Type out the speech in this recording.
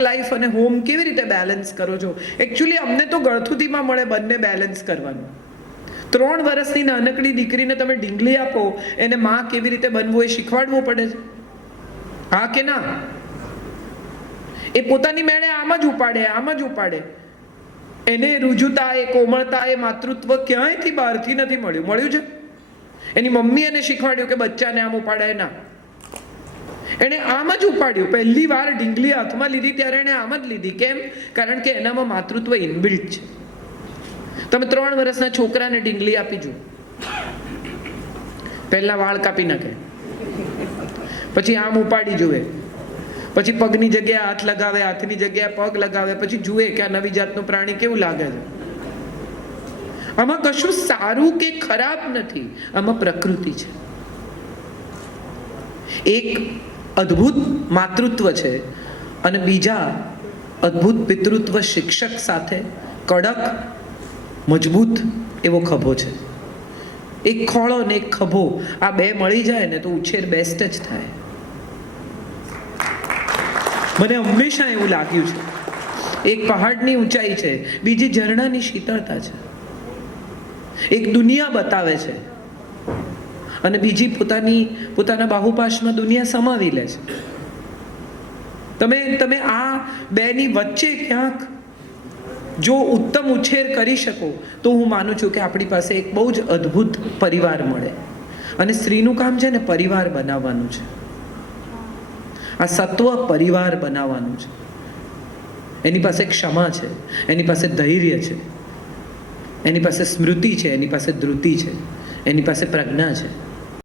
Life અને home કેવી રીતે બેલેન્સ કરો છો? એકચ્યુઅલી અમને તો ગળથુથીમાં મળે બંને બેલેન્સ કરવાનું. 3 વર્ષની નાનકડી દીકરીને તમે ઢીંગલી આપો, એને માં કેવી રીતે બનવું એ શીખવાડવું પડે છે. હા કે ના? એ પોતાની મેળે આમ જ ઉપાડે. એને રુજુતા, એ કોમળતા, એ માતૃત્વ ક્યાંયથી બહારથી નથી મળ્યું છે? એની મમ્મી એને શીખવાડ્યું કે બચ્ચાને આમ ઉપાડાય ના. એણે આમ જ ઉપાડ્યું. પહેલી વાર ઢીંગલી હાથમાં લીધી ત્યારે એણે આમ જ લીધી. કેમ? કારણ કે એનામાં માતૃત્વ ઇનબિલ્ટ છે. તમે 3 વર્ષના છોકરાને ઢીંગલી આપી જુઓ. પહેલા વાળ કાપી નાખે, પછી આમ ઉપાડી જુએ, પછી પગની જગ્યાએ હાથ લગાવે, હાથની જગ્યાએ પગ લગાવે, પછી જુએ કે આ નવી જાતનું પ્રાણી કેવું લાગે છે. આમાં કશું સારું કે ખરાબ નથી, આમાં પ્રકૃતિ છે. એક અદ્ભુત માતૃત્વ છે અને બીજા અદ્ભુત પિતૃત્વ શિક્ષક સાથે કડક મજબૂત એવો ખભો છે. એક ખોળો ને એક ખભો, આ બે મળી જાય ને તો ઉછેર બેસ્ટ જ થાય. મને હંમેશા એવું લાગ્યું છે. એક પહાડની ઊંચાઈ છે, બીજી ઝરણાની શીતળતા છે. એક દુનિયા બતાવે છે અને બીજી પોતાના બાહુપાશમાં દુનિયા સમાવી લે છે. તમે આ બેની વચ્ચે ક્યાંક જો ઉત્તમ ઉછેર કરી શકો તો હું માનું છું કે આપણી પાસે એક બહુ જ અદ્ભુત પરિવાર મળે. અને સ્ત્રીનું કામ છે ને પરિવાર બનાવવાનું છે. આ સત્વ પરિવાર બનાવવાનું છે. એની પાસે ક્ષમા છે, એની પાસે ધૈર્ય છે, એની પાસે સ્મૃતિ છે, એની પાસે ધૃતિ છે, એની પાસે પ્રજ્ઞા છે.